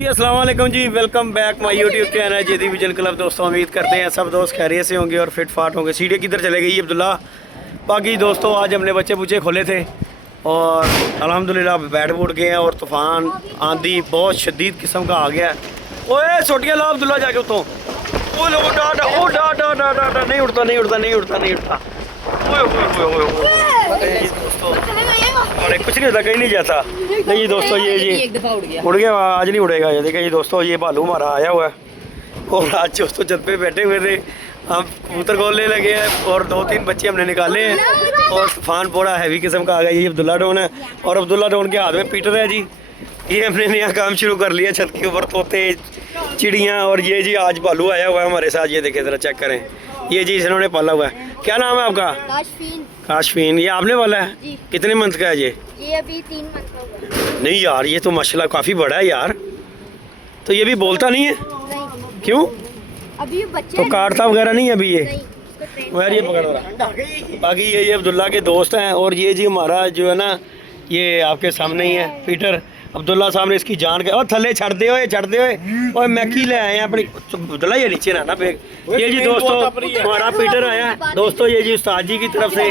अस्सलाम वालेकुम जी, welcome back my YouTube channel जेदी विजन क्लब। दोस्तों उम्मीद करते हैं सब दोस्त खैरियत से होंगे और फिट फाट होंगे। सीढ़ी किधर चले गई अब्दुल्ला? बाकी दोस्तों आज हमने बच्चे बुच्चे खोले थे और अल्हम्दुलिल्लाह बैठ बूट गए हैं और तूफ़ान आंधी बहुत शदीद किस्म का आ गया है। ओए सोटियाँ ला अब्दुल्ला जाके उतो। ओ लो डाटा ओ डाटा डाटा नहीं उड़ता नहीं उड़ता नहीं उड़ता नहीं उड़ता। ओए ओए ओए ओए दोस्तों और कुछ नहीं होता, कहीं नहीं जाता। नहीं दोस्तों ये जी एक दफा उड़ गया, उड़ गया, आज नहीं उड़ेगा ये। देखिए जी दोस्तों ये भालू हमारा आया हुआ है और आज दोस्तों छत पे बैठे हुए थे, हम कबूतर खोलने लगे हैं और 2-3 बच्चे हमने निकाले हैं और तूफान बड़ा हैवी किस्म का आ गया। ये अब्दुल्ला डोन है और अब्दुल्ला डोन के हाथ में पीटर है जी। ये हमने नया काम शुरू कर लिया, छत के ऊपर तोते चिड़ियाँ। और ये जी आज भालू आया हुआ है हमारे साथ, ये देखे ज़रा चेक करें। ये जी इन्होंने पाला हुआ है। क्या नाम है आपका? काशफीन। ये आपने वाला है? कितने मंथ का है ये? अभी 3 मंथ का हुआ। नहीं यार ये तो माशाल्लाह काफ़ी बड़ा है यार। तो ये भी बोलता नहीं है? नहीं। क्यों? अभी बच्चे तो काटता वगैरह नहीं है अभी ये? नहीं। यार ये पकड़ रहा। बाकी ये अब्दुल्ला के दोस्त हैं और ये जी हमारा जो है ना ये आपके सामने ही है पीटर। अब्दुल्ला साहब ने इसकी जान के और थले छड़ दे और मैकी ले आए हैं अपनी। अब्दुल्ला ये नीचे ना फेंक। ये जी दोस्तों हमारा पीटर आया है। दोस्तों ये जी उस्ताद जी की तरफ से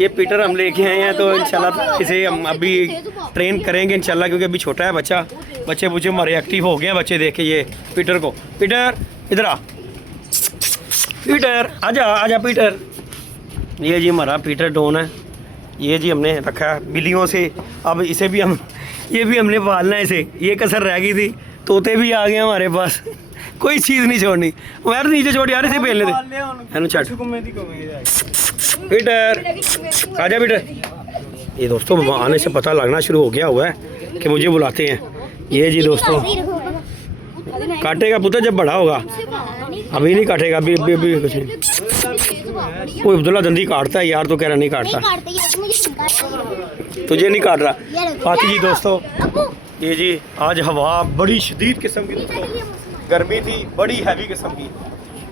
ये पीटर हम लेके आए हैं, तो इंशाल्लाह इसे हम अभी ट्रेन करेंगे इंशाल्लाह, क्योंकि अभी छोटा है बच्चा। बच्चे बुच्चे हमारे एक्टिव हो गए हैं बच्चे। देखे ये पीटर को। पीटर इधर आ, पीटर आजा आजा पीटर। ये जी हमारा पीटर डोन है। ये जी हमने रखा है बिल्लियों से। अब इसे भी हम ये भी हमने पालना है इसे। ये कसर रह गई थी, तोते भी आ गए हमारे पास। कोई चीज़ नहीं छोड़नी। मैं नीचे छोड़ यार, इसे पेलने दे है ना। छट पीटर आजा पीटर। ये दोस्तों आने से पता लगना शुरू हो गया हुआ है कि मुझे बुलाते हैं। ये जी दोस्तों काटेगा पुत्र जब बड़ा होगा, अभी नहीं काटेगा। अभी अभी अभी कुछ नहीं। कोई अब्दुल्ला दंदी काटता है यार, तो कह रहा नहीं काटता। तुझे नहीं काट रहा। बाकी जी दोस्तों ये जी आज हवा बड़ी शदीद किस्म की, दोस्तों गर्मी थी बड़ी हैवी किस्म की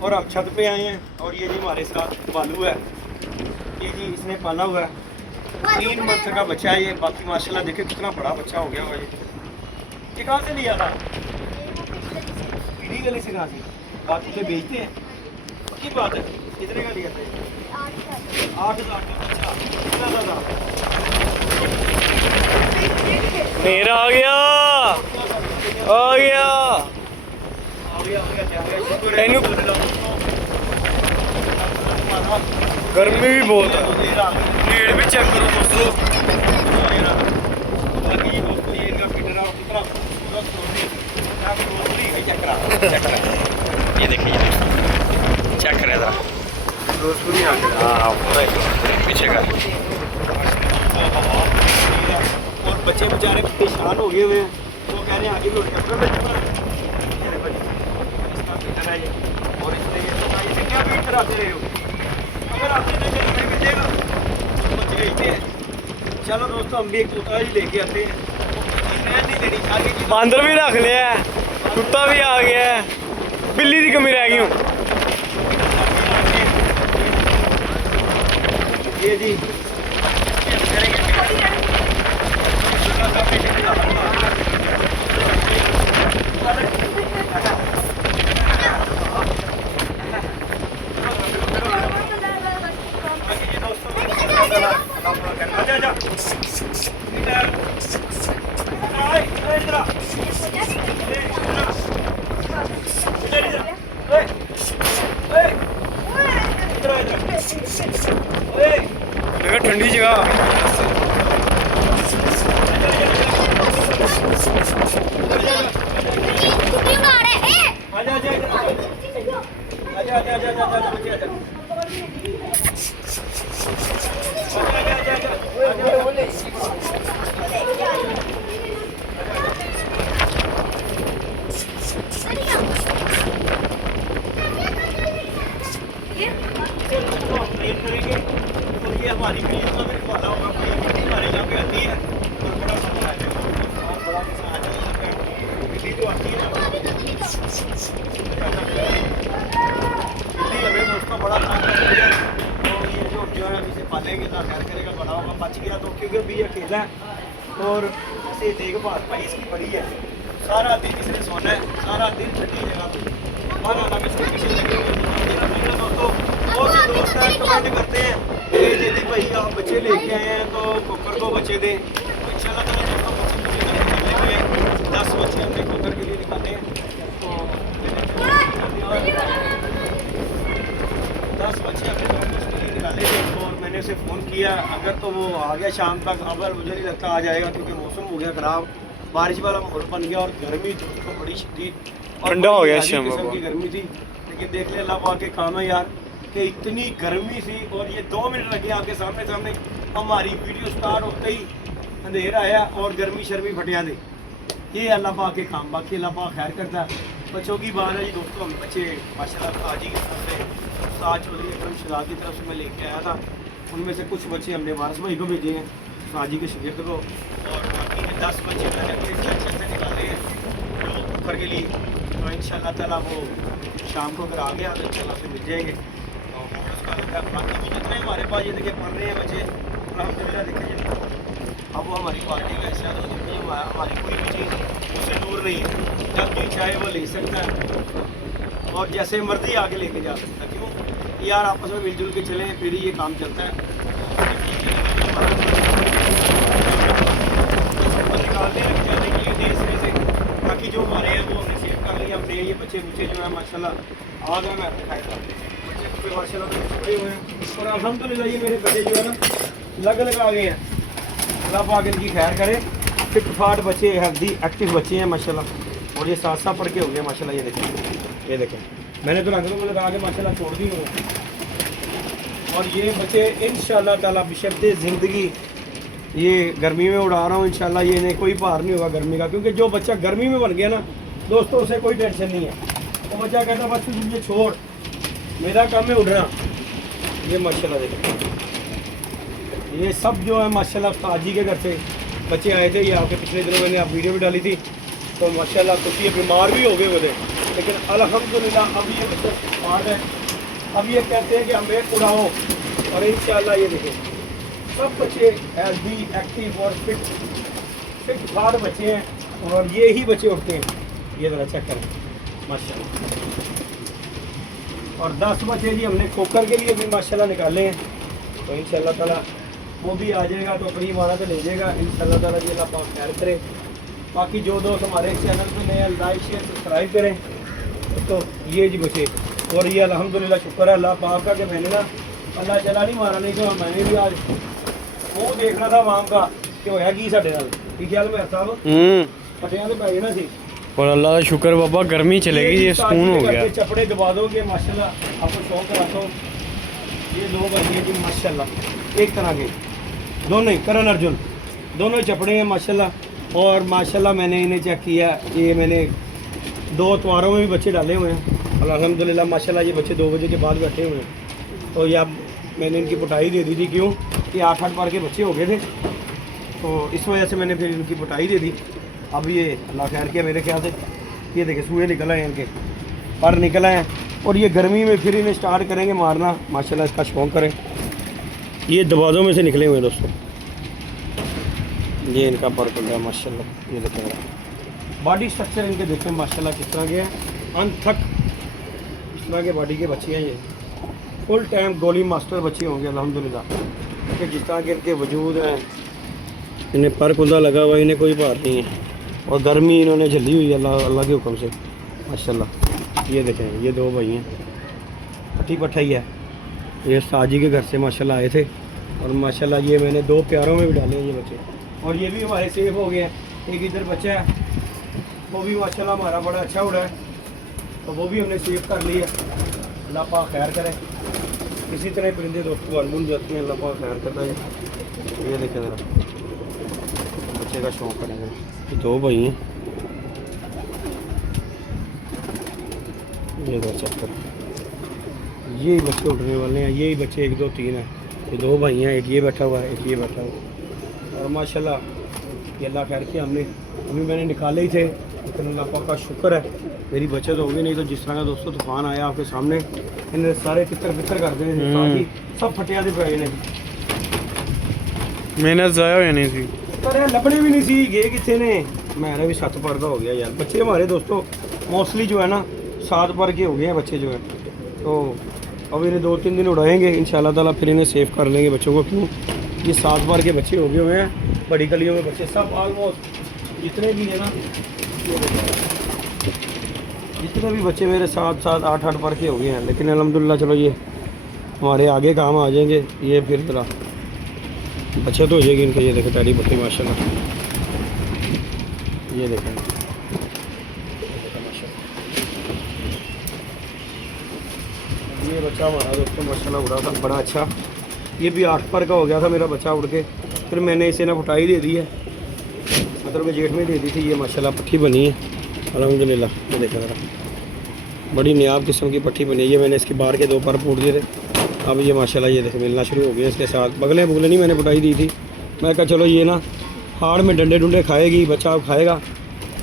और हम छत पे आए हैं। और ये जी हमारे साथ भालू है। ये जी इसने पाला हुआ है, 3 मंथ का बच्चा है ये। बाकी माशाल्लाह देखिए कितना बड़ा बच्चा हो गया हुआ ये कहाँ से लिया था? गली से। कहाँ से? बात उसे बेचते हैं की बात है? कितने का लिया था? 8,000 का। अच्छा कितना ज़्यादा मेरा आ गया आ गया गर्मी भी बहुत है, भीड़ भी चेक करो दोस्तों। बाकी दोस्तों ये इनका पीटर कितना ये देखिए चेक करें ज़रा। हाँ पीछे का। और बच्चे बेचारे परेशान हो गए हुए हैं, तो कह रहे हैं आगे भी और इसलिए क्या वेट कराते रहे हो? अगर आपने नहीं मिलेगा तो बच्चे भेजते हैं। चलो दोस्तों हम भी एक तोता ही लेके आते हैं। नहीं लेनी चाहिए। बांदर भी रख लिया है, कुत्ता भी आ गया है, बिल्ली की कमी रह गई हूँ। ये जी ठंडी जगह हमारी बिल्ली का भी पाला होगा, हमारे यहाँ पे आती है और बड़ा मजा है। बड़ा मजा आ जाता है। बिल्ली तो आती है ना, बिल्ली हमें दोस्तों बड़ा काम करती है। तो ये जो है इसे पालेंगे तो खैर करेगा, बड़ा होगा। बच गया तो क्योंकि अभी अकेला है और इसे देखभाल भाई इसकी बड़ी है। सारा दिन इसने होना है सारा दिन ठंडी जगह पे बाहर आना बिस्किट किसी लगे हुए हैं। दोस्तों बहुत से दोस्त हैं कमेंट करते हैं कि यदि भाई आप बच्चे लेके आए हैं तो कुकर को बच्चे दें। तो इंशाल्लाह ताला दोस्तों बच्चे निकले हुए 10 बच्चे हमने कुकर के लिए निकाले हैं। तो 10 बच्चे हमने उसके लिए निकाले थे और मैंने उसे फ़ोन किया अगर तो वो आ गया शाम तक। अब मुझे नहीं लगता आ जाएगा क्योंकि मौसम हो गया ख़राब, बारिश वाला माहौल बन गया और गर्मी तो बड़ी शदीद ठंडा हो गया इस किस्म टाइम की गर्मी थी। लेकिन देख ले अल्लाह पाक के काम है यार कि इतनी गर्मी थी और ये 2 मिनट लगे आपके सामने हमारी वीडियो स्टार्ट होते ही अंधेरा आया और गर्मी शर्मी फटिया दे। ये अल्लाह पाक के काम, बाकी अल्लाह पाक खैर करता है। बच्चों की बात है जी दोस्तों, हम बच्चे माशाल्लाह आज ही की तरफ से साज चौधरी अकरम शहजाद की तरफ से मैं लेके आया था। उनमें से कुछ बच्चे हमने वारस भाई को भेजे हैं, साजी के शिगिर्द को, और बाकी के 10 बच्चे मैंने अपने चर्चे से निकाले हैं जो ऊपर के लिए। तो इंशाल्लाह ताला वो शाम को अगर आ गया तो इंशाल्लाह से मिल जाएंगे। और उसका लगता है बाकी भी जितने हमारे पास ये देखिए पढ़ रहे हैं बच्चे अलहमदिल्ला देखें जी। अब वो हमारी पार्टी का हिस्सा है तो हमारी कोई भी चीज़ उससे दूर नहीं है, जब भी चाहे वो ले सकता है और जैसे मर्जी आगे लेके जा सकता है। क्यों यार आपस में मिलजुल के चलें फिर ही ये काम चलता है। निकालते हैं जाने के लिए देश में से, बाकी जो हमारे हैं वो हमने सेव कर लिया। हमने ये बच्चे बुच्चे जो है माशाल्लाह आ गए, मैं खाए बच्चे बुच्चे माशाल्लाह छुपे हुए हैं और अल्हम्दुलिल्लाह ये मेरे बच्चे जो है ना लग आ गए हैं। अल्लाह पाक इनकी खैर करे, फिट फाट बच्चे, हेल्दी एक्टिव बच्चे हैं माशाल्लाह। और ये साथ पढ़ के हो गए माशाल्लाह। ये देखें मैंने तो रंगों में लगा के माशाल्लाह छोड़ दी हूँ। और ये बच्चे इंशाल्लाह ताला बशर्ते ज़िंदगी ये गर्मी में उड़ा रहा हूँ इंशाल्लाह, ये इन्हें कोई भार नहीं होगा गर्मी का। क्योंकि जो बच्चा गर्मी में बन गया ना दोस्तों उसे कोई टेंशन नहीं है। वो बच्चा कहता बस तू मुझे छोड़, मेरा काम है उड़ना। ये माशाल्लाह देखें ये सब जो है माशाल्लाह ताजी के घर से बच्चे आए थे। ये आपके पिछले दिनों मैंने आप वीडियो भी डाली थी तो माशाल्लाह कुछ ये बीमार भी हो गए हुए थे, लेकिन अल्हम्दुलिल्लाह अब ये बच्चे स्मार्ट है। अब ये कहते हैं कि हमें उड़ाओ और इंशाल्लाह ये देखें सब बच्चे हेल्दी एक्टिव और फिट फाट बच्चे हैं और ये ही बच्चे उठते हैं। ये ज़रा चेक करें माशाल्लाह। और 10 बच्चे जी हमने खोकर के लिए भी माशाल्लाह निकाले हैं। तो इंशाल्लाह ताला वो भी आ जाएगा तो अपनी माना तो ले जाएगा इंशाल्लाह ताला जी। अल्लाह पाक खैर करे। बाकी जो दोस्त हमारे चैनल पे नए लाइक शेयर सब्सक्राइब करें। तो ये जी बच्चे और ये अल्हम्दुलिल्लाह शुक्र है अल्लाह पाक का कि मैंने ना अल्लाह चला नहीं मारा, नहीं तो मैंने भी आज वो देखना था वाम का कि होया की साढ़े नाल की ख्याल में साहब फटियां तो पै जाना सी। और अल्लाह का शुक्र बाबा गर्मी चलेगी, ये सुकून हो गया। चपड़े दबा दोगे माशाल्लाह, आपको शौक कराता हूँ। ये 2 बच्चे जी माशाल्लाह एक तरह के दोनों ही करण अर्जुन दोनों चपड़े हैं माशाल्लाह। और माशाल्लाह मैंने इन्हें चेक किया, ये मैंने 2 अतवारों में भी बच्चे डाले हुए हैं और अल्हम्दुलिल्लाह माशाल्लाह ये बच्चे 2 बजे के बाद बैठे हुए हैं। तो ये अब मैंने इनकी पिटाई दे दी थी, क्यों कि 8-8 बार के बच्चे हो गए थे तो इस वजह से मैंने फिर इनकी पिटाई दे दी। अब ये अल्लाह खैर किया मेरे ख्याल से। ये देखे सूए निकल आए इनके, पर निकल आए और ये गर्मी में फिर इन्हें स्टार्ट करेंगे मारना माशाल्लाह। इसका शौक़ करें। ये दरवाज़ों में से निकले हुए हैं दोस्तों। ये इनका पर खुल रहा है माशाल्लाह। ये देखें बॉडी स्ट्रक्चर इनके देखें माशाल्लाह किस तरह के हैं, अनथक इस तरह के बॉडी के बच्चे हैं। ये फुल टाइम गोली मास्टर बच्चे होंगे अल्हम्दुलिल्लाह कि जिस तरह के इनके वजूद हैं। इन्हें पर खुदा लगा हुआ, इन्हें कोई बात नहीं है और गर्मी इन्होंने झल्ली हुई है अल्लाह के हुक्म से माशाल्लाह। ये देखें ये 2 भाई हैं, पट्टी पठाई है। ये साजी के घर से माशाल्लाह आए थे और माशाल्लाह ये मैंने 2 प्यारों में भी डाले हैं ये बच्चे। और ये भी हमारे सेफ हो गए हैं। एक इधर बच्चा है वो भी माशाल्लाह हमारा बड़ा अच्छा उड़ा है तो वो भी हमने सेव कर लिया। अल्लाह पाक खैर करे। इसी तरह परिंदे दोस्तों अनमुल जाते हैं, अल्लाह पाक खैर करता है। ये देखें ज़रा बच्चे का शौक़ करेंगे। 2 भाई हैं, ये 2 चक्कर यही बच्चे उठने वाले हैं। यही बच्चे 1 2 3 हैं। ये 2 भाई हैं, एक ये बैठा हुआ है एक ये बैठा हुआ है। और माशाल्लाह ये अल्लाह खैर किया हमने अभी मैंने निकाले ही थे, लेकिन अल्लाह पाक का शुक्र है मेरी बचत हो गई। नहीं तो जिस तरह का दोस्तों तूफान आया आपके सामने इन्हें सारे तितर बितर कर देने थे, सब फटिया दे पे ने। मेहनत ज़ाया हो नहीं थी पर लभने भी नहीं सी गए किथे ने। मेरा भी 7 पर का हो गया यार। बच्चे हमारे दोस्तों मोस्टली जो है ना 7 पर के हो गए हैं बच्चे जो हैं। तो अब इन्हें 2-3 दिन उड़ाएंगे इंशाल्लाह ताला, फिर इन्हें सेव कर लेंगे बच्चों को। क्यों ये 7 पर के बच्चे हो गए हुए हैं, बड़ी गलियों में बच्चे सब ऑलमोस्ट जितने भी है ना, जितने भी बच्चे मेरे 7-7 8-8 पर के हो गए हैं। लेकिन अल्हम्दुलिल्लाह चलो ये हमारे आगे काम आ जाएंगे। ये फिर जरा बच्चे तो हो जाएगी इनके। ये देखें टैडी पट्टी माशाल्लाह, ये देखें ये बच्चा हमारा दोस्तों माशाल्लाह उड़ा था बड़ा अच्छा। ये भी 8 पर का हो गया था मेरा बच्चा उड़ के, फिर मैंने इसे ना फुटाई दे दी है, मतलब मैं जेठ में दे दी थी। ये माशाल्लाह पट्टी बनी है अल्हम्दुलिल्लाह। ये देखा ज़रा बड़ी नियाब किस्म की पट्टी बनी है। ये मैंने इसके बाहर के 2 पर फूट दिए थे, अब ये माशाल्लाह ये देखें मिलना शुरू हो गया इसके साथ। बगले बुगले नहीं मैंने फुटाई दी थी, मैं कहा चलो ये ना हाड़ में डंडे डुंडे खाएगी, बच्चा अब खाएगा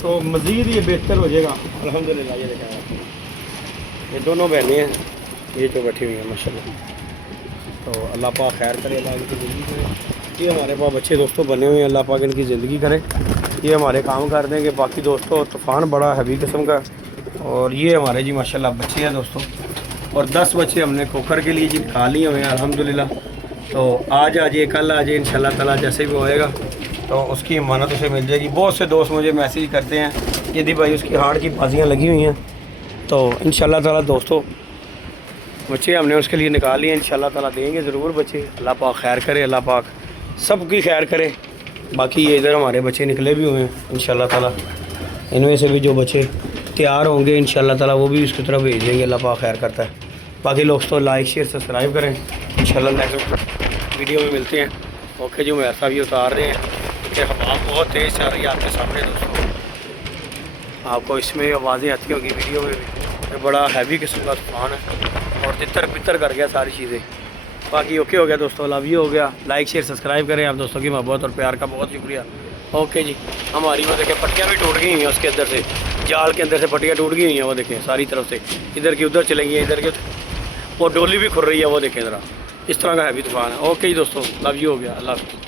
तो मज़ीद ये बेहतर हो जाएगा अल्हम्दुलिल्लाह। ये देखा ये दोनों बहनें हैं ये जो बैठी हुई हैं माशाल्लाह। तो अल्लाह पाक खैर करे, अल्लाह इनकी ज़िंदगी करे। ये हमारे पास बच्चे दोस्तों बने हुए हैं, अल्लाह पाक इनकी ज़िंदगी करे, ये हमारे काम कर देंगे। बाकी दोस्तों तूफ़ान बड़ा हैवी किस्म का, और ये हमारे जी माशाल्लाह बच्चे हैं दोस्तों। और 10 बच्चे हमने कोकर के लिए जी निकाल लिए हुए हैं अल्हम्दुलिल्लाह। तो आज आ जाइए, कल आ जाइए इंशाल्लाह ताला, जैसे भी होएगा तो उसकी अमानत उसे मिल जाएगी। बहुत से दोस्त मुझे मैसेज करते हैं यदि भाई उसकी हार्ट की बाजियाँ लगी हुई हैं, तो इंशाल्लाह ताला दोस्तों बच्चे हमने उसके लिए निकाल लिए, इंशाल्लाह ताला देंगे ज़रूर बच्चे। अल्लाह पाक खैर करे, अल्लाह पाक सबकी खैर करे। बाकी ये इधर हमारे बच्चे निकले भी हुए हैं इंशाल्लाह ताला, इनमें से भी जो बच्चे तैयार होंगे इंशाल्लाह ताला वो भी उसकी तरफ भेज देंगे, अल्लाह पाक खैर करता है। बाकी लोग तो लाइक शेयर सब्सक्राइब करें, इंशाल्लाह नेक्स्ट वीडियो में मिलते हैं। ओके जी, उमैर साहब ये उतार रहे हैं कि हवा बहुत तेज़ चल रही है आपके सामने दोस्तों, आपको इसमें आवाज़ें आती होंगी वीडियो में भी। बड़ा हैवी किस्म का तूफान है और तितर बितर कर गया सारी चीज़ें। बाकी ओके हो गया दोस्तों, लव यू हो गया। लाइक शेयर सब्सक्राइब करें, आप दोस्तों की मोहब्बत और प्यार का बहुत शुक्रिया। ओके जी, हमारी वो देखें पट्टियाँ भी टूट गई हुई हैं, उसके अंदर से जाल के अंदर से पट्टियाँ टूट गई हुई हैं, वो देखें सारी तरफ से, इधर की उधर चलेंगी, इधर के वो डोली भी खुल रही है, वो देखें ज़रा, इस तरह का हैवी तूफान है। ओके जी दोस्तों, लव यू हो गया, अल्लाह हाफ़िज़।